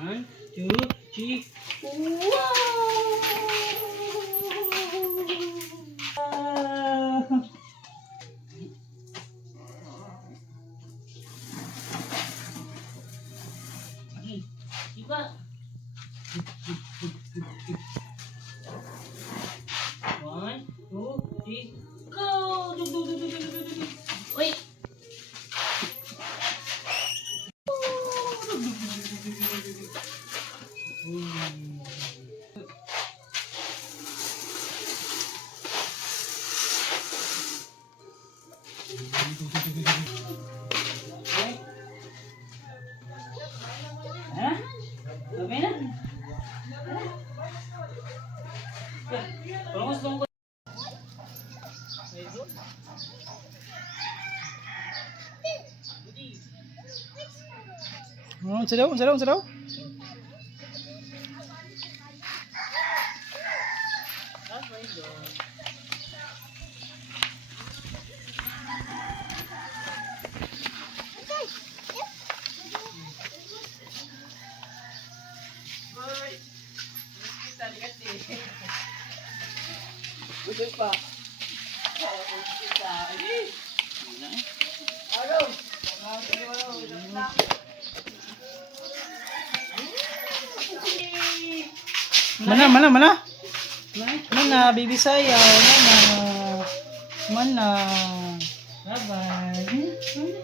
1, 2, 3. Wow! Diba? 1, 2, 3, go! Wait! Ha? Sabi na? Parang gusto ko. Sadaw, sadaw, sadaw. Buti pa. Mana, mana, mana? Mana, baby sayaw. Mana. Mana. Bye-bye.